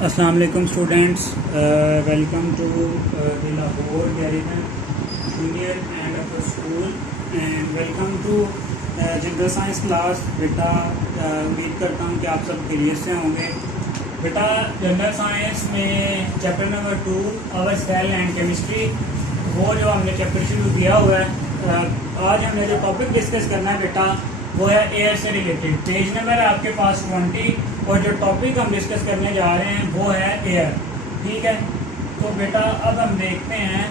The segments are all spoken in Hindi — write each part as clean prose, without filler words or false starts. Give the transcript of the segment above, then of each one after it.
अस्सलाम वालेकुम students, welcome to the Lahore garrison junior and upper school and welcome to general science class. बेटा उम्मीद करता हूँ कि आप सब खैरियत से होंगे। बेटा जनरल साइंस में chapter number 2 our cell and chemistry, वो जो हमने चैप्टर शुरू किया हुआ है, आज हमने जो टॉपिक डिस्कस करना है बेटा वो है एयर से रिलेटेड। पेज नंबर है आपके पास 20 और जो टॉपिक हम डिस्कस करने जा रहे हैं वो है एयर। ठीक है, तो बेटा अब हम देखते हैं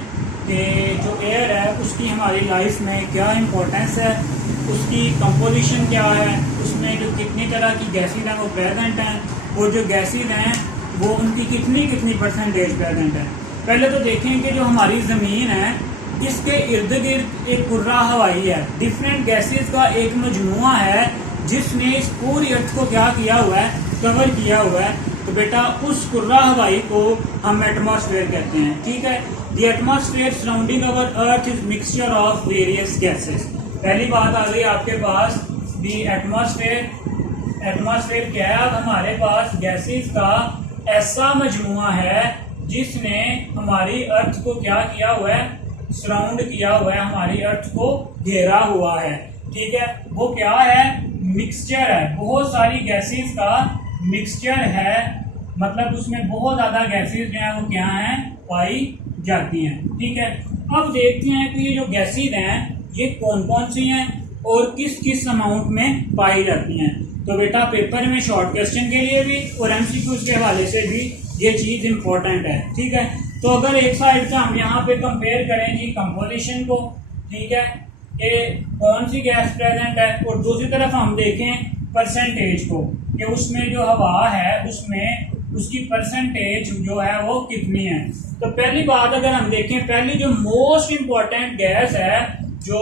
कि जो एयर है उसकी हमारी लाइफ में क्या इम्पोर्टेंस है, उसकी कंपोजिशन क्या है, उसमें जो कितनी तरह की गैसेज हैं वो प्रेजेंट हैं, और जो गैसेज हैं वो उनकी कितनी परसेंटेज प्रेजेंट है। पहले तो देखें कि जो हमारी ज़मीन है इसके इर्द गिर्द एक कुर्रा हवाई है, डिफरेंट गैसेस का एक मजमुआ है जिसने इस पूरी अर्थ को क्या किया हुआ है, कवर किया हुआ है। तो बेटा उस कुर्रा हवाई को हम एटमॉस्फेयर कहते हैं। ठीक है, the atmosphere surrounding our earth is mixture of various gases. पहली बात आ गई आपके पास द एटमॉस्फेयर। एटमॉस्फेयर क्या है? अब हमारे पास गैसेस का ऐसा मजमुआ है जिसने हमारी अर्थ को क्या किया हुआ है, सराउंड किया हुआ है, हमारी अर्थ को घेरा हुआ है। ठीक है, वो क्या है? मिक्सचर है, बहुत सारी गैसेस का मिक्सचर है, मतलब उसमें बहुत ज्यादा गैसेस जो है वो क्या है, पाई जाती हैं। ठीक है, अब देखते हैं कि ये जो गैसेस हैं ये कौन कौन सी हैं और किस किस अमाउंट में पाई जाती हैं। तो बेटा पेपर में शॉर्ट क्वेश्चन के लिए भी और एमसीक्यूज के हवाले से भी ये चीज इंपॉर्टेंट है। ठीक है, तो अगर एक साइड से हम यहाँ पे कंपेयर करें जी कंपोजिशन को, ठीक है, कि कौन सी गैस प्रेजेंट है, और दूसरी तरफ हम देखें परसेंटेज को कि उसमें जो हवा है उसमें उसकी परसेंटेज जो है वो कितनी है। तो पहली बात अगर हम देखें, पहली जो मोस्ट इंपॉर्टेंट गैस है जो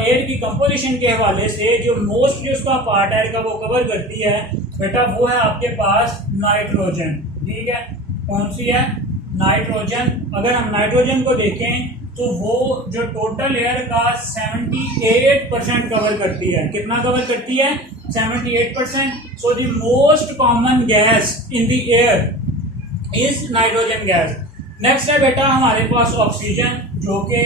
एयर की कंपोजिशन के हवाले से जो मोस्ट जो उसका पार्ट एयर का वो कवर करती है बेटा, वो है आपके पास नाइट्रोजन। ठीक है, कौन सी है? नाइट्रोजन। अगर हम नाइट्रोजन को देखें तो वो जो टोटल एयर का 78% कवर करती है। कितना कवर करती है? 78%। So the most common gas in the air is nitrogen gas. Next है बेटा हमारे पास ऑक्सीजन, जो कि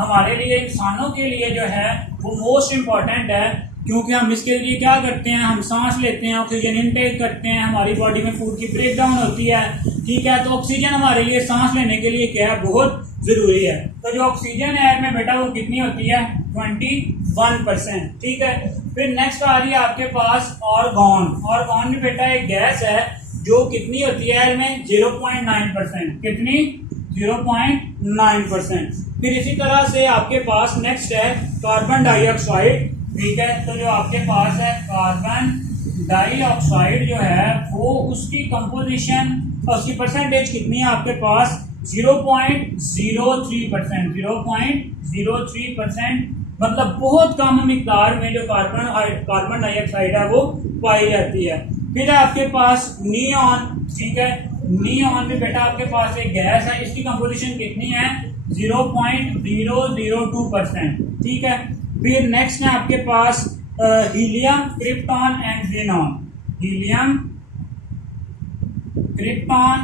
हमारे लिए इंसानों के लिए जो है वो मोस्ट इंपॉर्टेंट है, क्योंकि हम इसके लिए क्या करते हैं, हम सांस लेते हैं, ऑक्सीजन इनटेक करते हैं, हमारी बॉडी में फूड की ब्रेक डाउन होती है। ठीक है, तो ऑक्सीजन हमारे लिए सांस लेने के लिए क्या है, बहुत जरूरी है। तो जो ऑक्सीजन एयर में बेटा वो कितनी होती है? 21%। ठीक है, फिर नेक्स्ट आ रही है आपके पास ऑर्गन। ऑर्गन में बेटा एक गैस है जो कितनी होती है एयर में? 0.9%। कितनी? 0.9%। फिर इसी तरह से आपके पास नेक्स्ट है कार्बन डाइऑक्साइड। ठीक है, तो जो आपके पास है कार्बन डाइऑक्साइड जो है वो उसकी कंपोजिशन और उसकी परसेंटेज कितनी है आपके पास? 0.03%। 0.03%, मतलब बहुत कम मिकदार में जो कार्बन डाइऑक्साइड है वो पाई जाती है। फिर है आपके पास नियॉन। ठीक है, नियॉन में बेटा आपके पास एक गैस है, इसकी कंपोजिशन कितनी है? 0.002%। ठीक है, फिर नेक्स्ट है आपके पास helium, krypton and xenon. Helium, krypton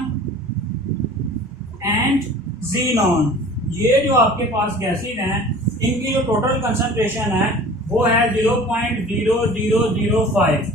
and xenon, ये जो आपके पास गैसेज हैं इनकी जो टोटल कंसंट्रेशन है वो है 0.0005।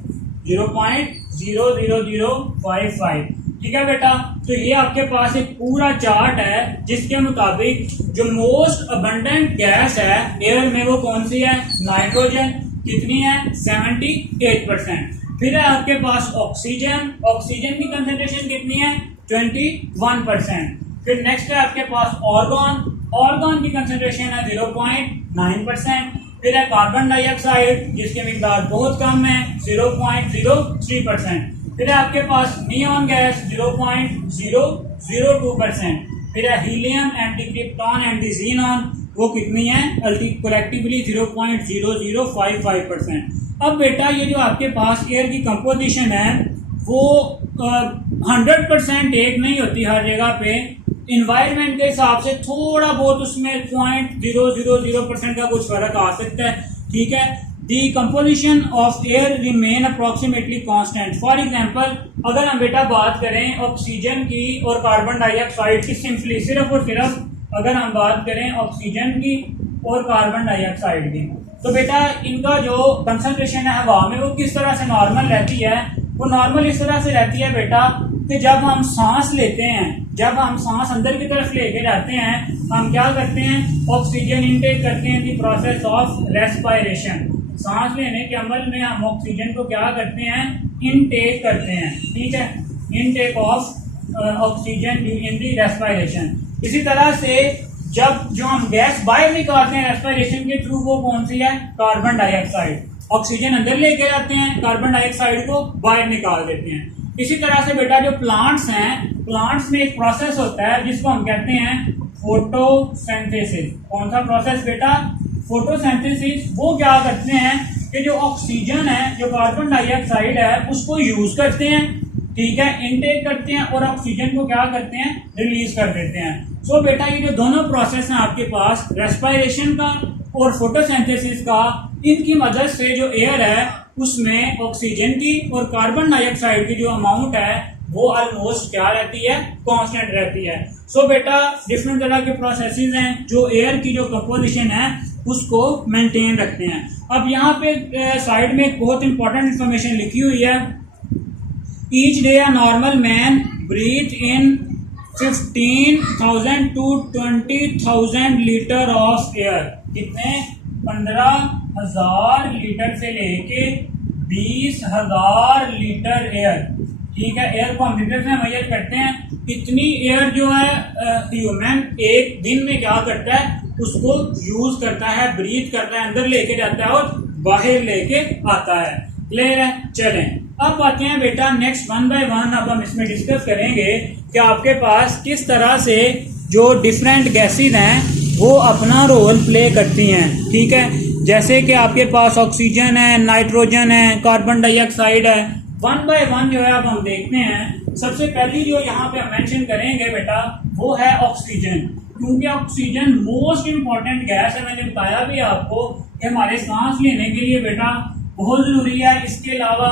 0.00055। ठीक है बेटा, तो ये आपके पास एक पूरा चार्ट है जिसके मुताबिक जो मोस्ट अबंडेंट गैस है एयर में वो कौन सी है? नाइट्रोजन। कितनी है? 78%। फिर है आपके पास ऑक्सीजन। ऑक्सीजन की कंसेंट्रेशन कितनी है? 21%। फिर नेक्स्ट है आपके पास ऑर्गन। ऑर्गन की कंसेंट्रेशन है 0.9%। फिर है कार्बन डाइऑक्साइड जिसकी मिकदार बहुत कम है, 0.03%। फिर है आपके पास नियॉन गैस 0.002%। फिर है helium and krypton and xenon, वो कितनी है? कलेक्टिवली 0.0055%। अब बेटा ये जो आपके पास एयर की कंपोजिशन है वो 100% एक नहीं होती हर जगह पे। इन्वायरमेंट के हिसाब से थोड़ा बहुत उसमें 0.000% का कुछ फर्क आ सकता है। ठीक है, the composition of air remain approximately constant. For example अगर हम बेटा बात करें ऑक्सीजन की और कार्बन डाइऑक्साइड की, सिंपली सिर्फ और सिर्फ अगर हम बात करें ऑक्सीजन की और कार्बन डाइऑक्साइड की, तो बेटा इनका जो कंसंट्रेशन है हवा में वो किस तरह से नॉर्मल रहती है। वो नॉर्मल इस तरह से रहती है बेटा कि जब हम सांस लेते हैं, जब हम सांस अंदर की तरफ लेके जाते हैं, हम क्या करते हैं, ऑक्सीजन इनटेक करते हैं, दी प्रोसेस ऑफ रेस्पिरेशन। सांस लेने के अमल में हम ऑक्सीजन को क्या करते हैं, इनटेक करते हैं, ठीक है, intake of oxygen in the respiration. इसी तरह से जब जो हम गैस बाहर निकालते हैं रेस्पिरेशन के थ्रू, वो कौन सी है, कार्बन डाइऑक्साइड। ऑक्सीजन अंदर लेके जाते हैं, कार्बन डाइऑक्साइड को बाहर निकाल देते हैं। इसी तरह से बेटा जो प्लांट्स हैं, प्लांट्स में एक प्रोसेस होता है जिसको हम कहते हैं फोटोसिंथेसिस। कौन सा प्रोसेस बेटा, फोटोसिंथेसिस। वो क्या करते हैं कि जो ऑक्सीजन है, जो कार्बन डाइऑक्साइड है, उसको यूज करते हैं, ठीक है, इनटेक करते हैं, और ऑक्सीजन को क्या करते हैं, रिलीज कर देते हैं। सो बेटा ये जो दोनों प्रोसेस हैं आपके पास, रेस्पिरेशन का और फोटोसिंथेसिस का, इनकी मदद से जो एयर है उसमें ऑक्सीजन की और कार्बन डाइऑक्साइड की जो अमाउंट है वो ऑलमोस्ट क्या रहती है, कांस्टेंट रहती है। सो बेटा डिफरेंट तरह के प्रोसेसेस हैं जो एयर की जो कंपोजिशन है उसको मेंटेन रखते हैं। अब यहाँ पे साइड में एक बहुत इंपॉर्टेंट इंफॉर्मेशन लिखी हुई है, each day a normal man breathe in 15,000 to 20,000 litre of air. कितने, 15,000 लीटर से लेके 20,000 लीटर एयर, ठीक है। एयर को हम लीटर से मेजर करते हैं। इतनी एयर जो है ह्यूमन एक दिन में क्या करता है, उसको यूज करता है, ब्रीथ करता है, अंदर लेके जाता है और बाहर लेके आता है। क्लियर है। चलें अब आते हैं बेटा नेक्स्ट वन बाय वन, अब हम इसमें डिस्कस करेंगे कि आपके पास किस तरह से जो डिफरेंट गैसेज हैं वो अपना रोल प्ले करती हैं, ठीक है। जैसे कि आपके पास ऑक्सीजन है, नाइट्रोजन है, कार्बन डाइऑक्साइड है। वन बाय वन जो है अब हम देखते हैं। सबसे पहली जो यहाँ पे हम मेंशन करेंगे बेटा वो है ऑक्सीजन, क्योंकि ऑक्सीजन मोस्ट इंपॉर्टेंट गैस है। मैंने बताया भी आपको कि हमारे सांस लेने के लिए बेटा बहुत जरूरी है। इसके अलावा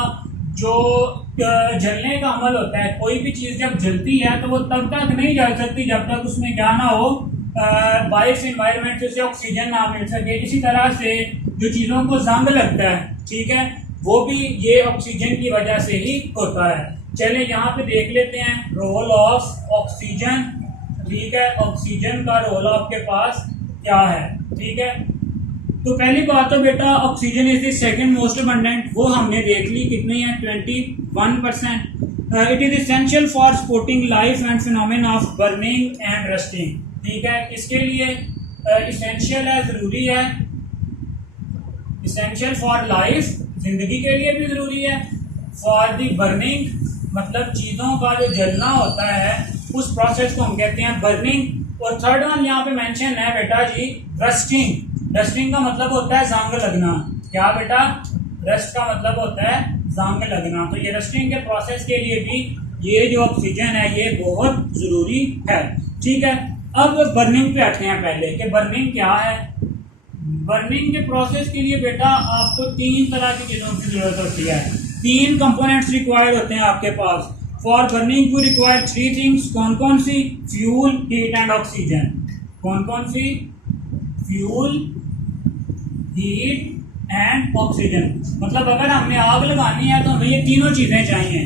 जो जलने का अमल होता है, कोई भी चीज जब जलती है तो वो तब तक नहीं जल सकती जब तक उसमें क्या ना हो, बाहर से एनवायरनमेंट से ऑक्सीजन ना मिल सके। इसी तरह से जो चीजों को जंग लगता है, ठीक है, वो भी ये ऑक्सीजन की वजह से ही होता है। चले यहाँ पे देख लेते हैं रोल ऑफ ऑक्सीजन, ठीक है। ऑक्सीजन का रोल आपके पास क्या है, ठीक है। तो पहली बात तो बेटा oxygen is the second most abundant, वो हमने देख ली कितनी है, 21%। It is essential for supporting life and phenomena of burning and rusting, ठीक है। इसके लिए इसेंशियल है, जरूरी है, इसेंशियल फॉर लाइफ, जिंदगी के लिए भी जरूरी है, फॉर द बर्निंग मतलब चीजों का जो जलना होता है उस प्रोसेस को हम कहते हैं बर्निंग। और थर्ड वन यहाँ पे मेंशन है बेटा जी रस्टिंग। रस्टिंग का मतलब होता है जंग लगना। क्या बेटा, रस्ट का मतलब होता है जंग लगना। तो ये रस्टिंग के प्रोसेस के लिए भी ये जो ऑक्सीजन है ये बहुत जरूरी है, ठीक है। अब बर्निंग पे आते हैं पहले कि बर्निंग क्या है। बर्निंग के प्रोसेस के लिए बेटा आपको तीन तरह की चीजों की जरूरत होती है, तीन कंपोनेंट्स रिक्वायर्ड होते हैं आपके पास। For burning you require three things. कौन कौन सी, फ्यूल, हीट एंड ऑक्सीजन। कौन कौन सी, फ्यूल, हीट एंड ऑक्सीजन। मतलब अगर हमें आग लगानी है तो हमें ये तीनों चीजें चाहिए।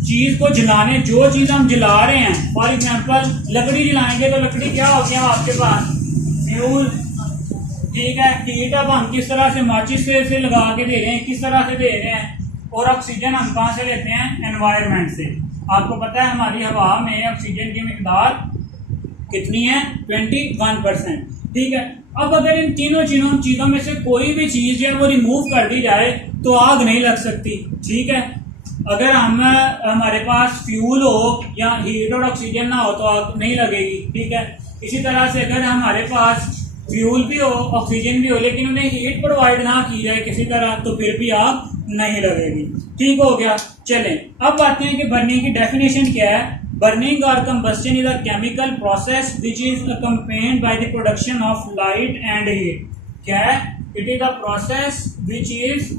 चीज को जलाने, जो चीज हम जला रहे हैं, फॉर एग्जांपल लकड़ी जलाएंगे तो लकड़ी क्या हो गया आपके पास, फ्यूल, ठीक है। हीट अब हम किस तरह से माचिस से लगा के दे रहे हैं, किस तरह से दे रहे हैं। और ऑक्सीजन हम कहाँ से लेते हैं, एनवायरनमेंट से। आपको पता है हमारी हवा में ऑक्सीजन की मिकदार कितनी है, 21%, ठीक है। अब अगर इन तीनों चीजों में से कोई भी चीज है वो रिमूव कर दी जाए तो आग नहीं लग सकती, ठीक है। अगर हमारे पास फ्यूल हो या हीट और ऑक्सीजन ना हो तो आग नहीं लगेगी, ठीक है। इसी तरह से अगर हमारे पास फ्यूल भी हो, ऑक्सीजन भी हो, लेकिन उन्हें हीट प्रोवाइड ना की जाए किसी तरह तो फिर भी आग नहीं लगेगी, ठीक हो गया। चलें अब आते हैं कि बर्निंग की डेफिनेशन क्या है। Burning or combustion is a chemical process which is accompanied by the production of light and heat. क्या है? It is the process which is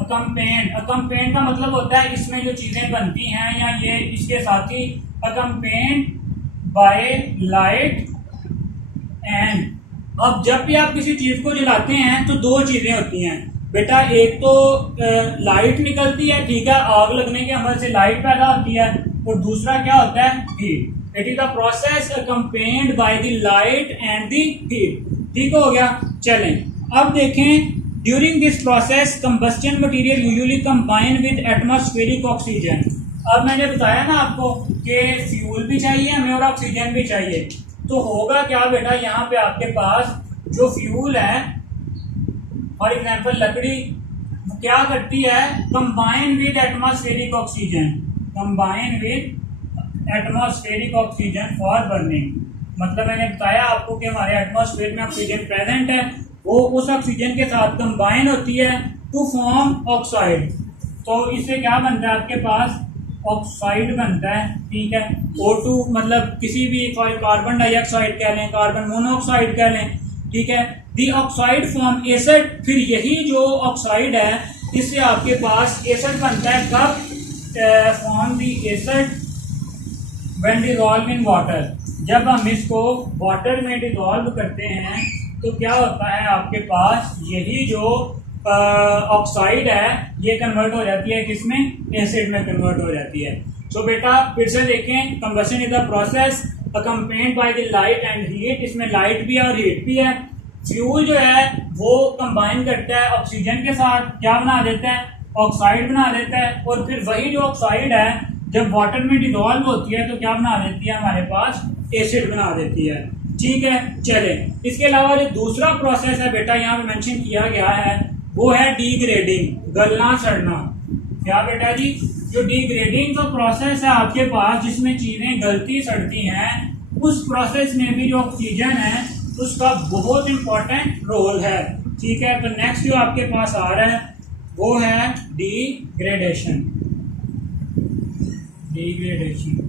accompanied. Accompanied का मतलब होता है इसमें जो चीजें बनती हैं या ये इसके साथ ही अकम्पेन्ड बाय लाइट एंड। अब जब भी आप किसी चीज को जलाते हैं तो दो चीजें होती हैं बेटा, एक तो लाइट निकलती है, ठीक है, आग लगने के अमल से लाइट पैदा होती है, और दूसरा क्या होता है, heat. It is the process accompanied by the light and the heat. ठीक हो गया। चलें अब देखें, during this process combustion material usually combine with atmospheric oxygen. अब मैंने बताया ना आपको कि फ्यूल भी चाहिए हमें और ऑक्सीजन भी चाहिए, तो होगा क्या बेटा, यहाँ पे आपके पास जो फ्यूल है फॉर एग्जाम्पल लकड़ी क्या करती है, combine with atmospheric oxygen, combine with atmospheric oxygen for burning. मतलब मैंने बताया आपको कि हमारे एटमॉस्फेयर में ऑक्सीजन प्रेजेंट है, वो उस ऑक्सीजन के साथ कंबाइन होती है टू फॉर्म ऑक्साइड। तो इससे क्या बनता है आपके पास, ऑक्साइड बनता है। ठीक है, O2 मतलब किसी भी कार्बन डाइऑक्साइड कह लें, कार्बन मोनोऑक्साइड कह लें, ठीक है। दी ऑक्साइड फॉर्म एसिड, फिर यही जो ऑक्साइड है इससे आपके पास एसिड बनता है। कब, form the acid when dissolve in water, जब हम इसको वाटर में डिसॉल्व करते हैं तो क्या होता है आपके पास, यही जो ऑक्साइड है ये कन्वर्ट हो जाती है किसमें, एसिड में कन्वर्ट हो जाती है। तो बेटा फिर से देखें, combustion is the process accompanied by the light and heat. इसमें लाइट भी है और हीट भी है। फ्यूल जो है वो कंबाइन करता है ऑक्सीजन के साथ, क्या बना देता है, ऑक्साइड बना देता है, और फिर वही जो ऑक्साइड है जब वाटर में डिसॉल्व होती है तो क्या बना देती है, हमारे पास एसिड बना देती है। ठीक है, चले इसके अलावा जो दूसरा प्रोसेस है बेटा यहाँ पे मेंशन किया गया है वो है डिग्रेडिंग, गलना सड़ना। क्या बेटा जी, जो डिग्रेडिंग का प्रोसेस है आपके पास जिसमें चीजें गलती सड़ती हैं, उस प्रोसेस में भी जो ऑक्सीजन है उसका बहुत इंपॉर्टेंट रोल है। ठीक है, तो नेक्स्ट जो आपके पास आ रहा है वो है डिग्रेडेशन। डिग्रेडेशन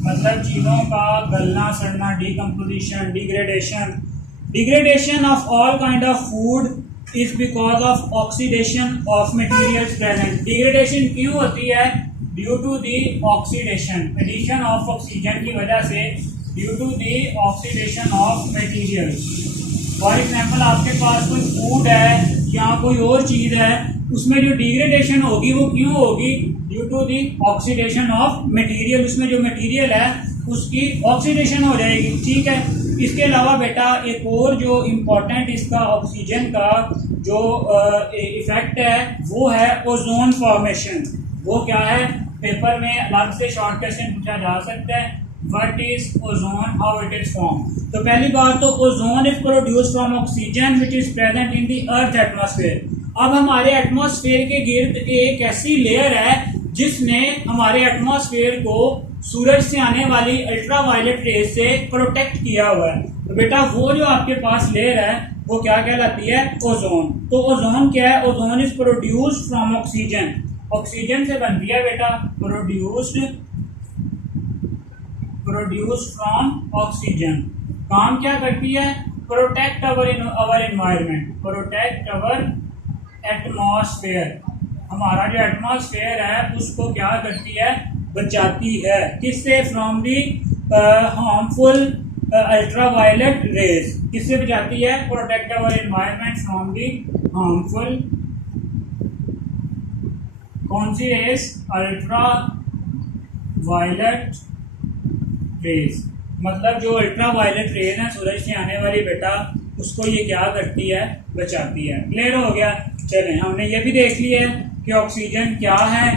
मतलब चीजों का गलना सड़ना, decomposition, degradation. Degradation of all kind of food is because of oxidation of materials present। Degradation क्यों होती है, due to the oxidation, addition of oxygen की वजह से, due to the oxidation of materials. For example आपके पास कोई फूड है या कोई और चीज है, उसमें जो डिग्रेडेशन होगी वो क्यों होगी, due to the oxidation of material. उसमें जो मटेरियल है उसकी ऑक्सीडेशन हो जाएगी। ठीक है, इसके अलावा बेटा एक और जो इम्पोर्टेंट इसका ऑक्सीजन का जो इफेक्ट है वो है ओजोन फॉर्मेशन। वो क्या है, पेपर में अलग से शॉर्ट क्वेश्चन पूछा जा सकता है, what is ozone, how it is form. तो पहली बात तो ozone is produce from oxygen which is present in the earth atmosphere. अब हमारे एटमॉस्फेयर के गिर्द एक ऐसी लेयर है जिसने हमारे एटमॉस्फेयर को सूरज से आने वाली अल्ट्रावायलेट रेज से प्रोटेक्ट किया हुआ है। तो बेटा वो जो आपके पास लेयर है वो क्या कहलाती है, ओजोन। तो ओजोन क्या है, ozone is produced from oxygen, oxygen से बनती है बेटा, प्रोड्यूस्ड फ्रॉम ऑक्सीजन। काम क्या करती है, प्रोटेक्ट अवर एनवायरमेंट, प्रोटेक्ट अवर एटमॉस्फेयर। हमारा जो एटमॉस्फेयर है उसको क्या करती है, बचाती है, किससे, from the harmful ultraviolet rays. किससे बचाती है, protect our environment from the harmful, कौन सी रेज, अल्ट्रा वायलेट रेज। मतलब जो अल्ट्रा वायलेट रेज है सूरज से आने वाली बेटा, उसको ये क्या करती है, बचाती है। क्लियर हो गया। चलें, हमने ये भी देख लिया है कि ऑक्सीजन क्या है,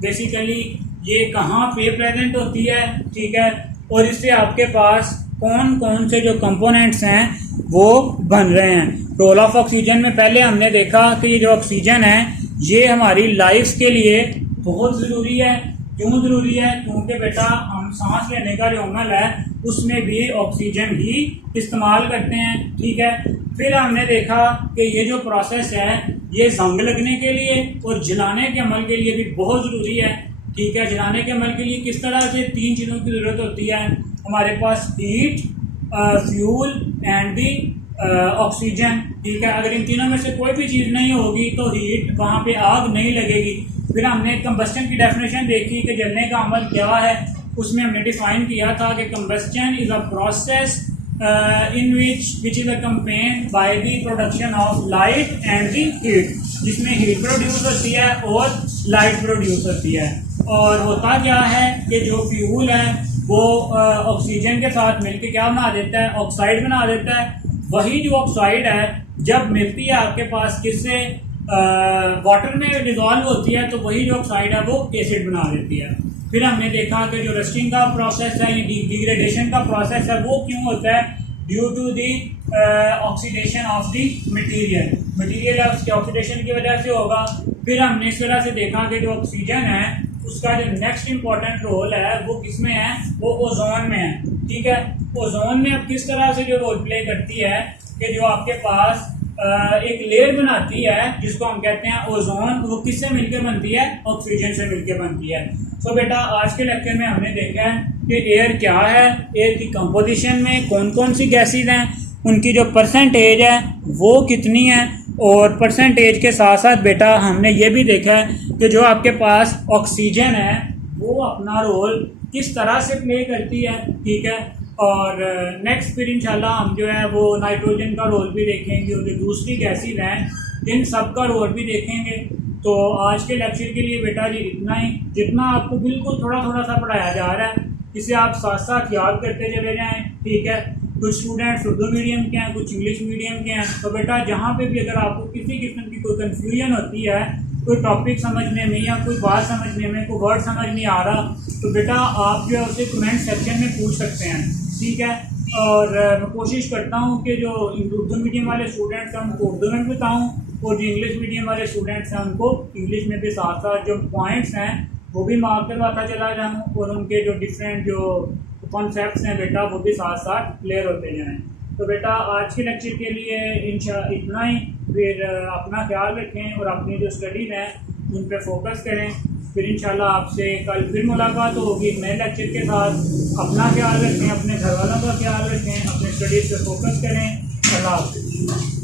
बेसिकली ये कहाँ पे प्रेजेंट होती है, ठीक है, और इससे आपके पास कौन कौन से जो कंपोनेंट्स हैं वो बन रहे हैं। रोल ऑफ ऑक्सीजन में पहले हमने देखा कि ये जो ऑक्सीजन है ये हमारी लाइफ के लिए बहुत ज़रूरी है। क्यों ज़रूरी है, क्योंकि बेटा हम सांस लेने का जो अमल है उसमें भी ऑक्सीजन ही इस्तेमाल करते हैं। ठीक है, फिर हमने देखा कि ये जो प्रोसेस है ये जंग लगने के लिए और जलाने के अमल के लिए भी बहुत ज़रूरी है। ठीक है, जलाने के अमल के लिए किस तरह से तीन चीज़ों की ज़रूरत होती है, हमारे पास heat, fuel and the oxygen, ठीक है। अगर इन तीनों में से कोई भी चीज़ नहीं होगी तो हीट, वहाँ पे आग नहीं लगेगी। फिर हमने कंबस्टन की डेफिनेशन देखी कि जलने का अमल क्या है। उसमें हमने डिफाइन किया था कि combustion is a process in which is accompanied by the production of light and the heat, जिसमें हीट प्रोड्यूस होती है और लाइट प्रोड्यूस होती है। और होता क्या है कि जो फ्यूल है वो ऑक्सीजन के साथ मिलकर क्या बना देता है, ऑक्साइड बना देता है। वही जो ऑक्साइड है जब मिलती है आपके पास किससे, वाटर में डिजॉल्व होती है, तो वही जो ऑक्साइड है वो एसिड बना देती है। फिर हमने देखा कि जो रस्टिंग का प्रोसेस है, डिग्रेडेशन का प्रोसेस है, वो क्यों होता है, due to the oxidation of the material oxidation की वजह से होगा। फिर हमने इस तरह से देखा कि जो ऑक्सीजन है उसका जो नेक्स्ट इंपॉर्टेंट रोल है वो किसमें है, वो ओजोन में है, ठीक है। ओजोन में अब किस तरह से जो रोल प्ले करती है कि जो आपके पास एक लेयर बनाती है जिसको हम कहते हैं ओजोन, वो किससे मिलकर बनती है, ऑक्सीजन से मिलकर बनती है। तो बेटा आज के लेक्चर में हमने देखा है कि एयर क्या है, एयर की कंपोजिशन में कौन कौन सी गैसेज हैं, उनकी जो परसेंटेज है वो कितनी है, और परसेंटेज के साथ साथ बेटा हमने ये भी देखा है कि जो आपके पास ऑक्सीजन है वो अपना रोल किस तरह से प्ले करती है, ठीक है। और नेक्स्ट फिर इंशाल्लाह हम जो है वो नाइट्रोजन का रोल भी देखेंगे और जो दूसरी गैसेज हैं इन सब का रोल भी देखेंगे। तो आज के लेक्चर के लिए बेटा जी इतना ही, जितना आपको बिल्कुल थोड़ा थोड़ा सा पढ़ाया जा रहा है इसे आप साथ साथ याद करते चले जाएं, ठीक है। कुछ स्टूडेंट्स उर्दू मीडियम के हैं, कुछ इंग्लिश मीडियम के हैं, तो बेटा जहाँ पे भी अगर आपको किसी किस्म की कोई कन्फ्यूजन होती है, कोई टॉपिक समझने में या कोई बात समझने में, कोई वर्ड समझ नहीं आ रहा, तो बेटा आप जो है उसे कमेंट सेक्शन में पूछ सकते हैं, ठीक है। और मैं कोशिश करता हूँ कि जो उर्दू मीडियम वाले स्टूडेंट्स हैं उनको उर्दू में बताऊँ, और जो इंग्लिश मीडियम वाले स्टूडेंट्स हैं उनको इंग्लिश में भी साथ साथ जो पॉइंट्स हैं वो भी मार्क करवाता चला जाऊँ, और उनके जो डिफरेंट जो कॉन्सेप्ट्स हैं बेटा वो भी साथ साथ क्लियर होते जाएँ। तो बेटा आज के लेक्चर के लिए इतना ही। फिर अपना ख्याल रखें और अपनी जो स्टडीज़ हैं उन पर फोकस करें। फिर इंशाल्लाह आपसे कल फिर मुलाकात होगी नए लेक्चर के साथ। अपना ख्याल रखें, अपने घर वालों का ख्याल रखें, अपने स्टडीज़ पे फोकस करें। अल्लाह हाफ़िज़।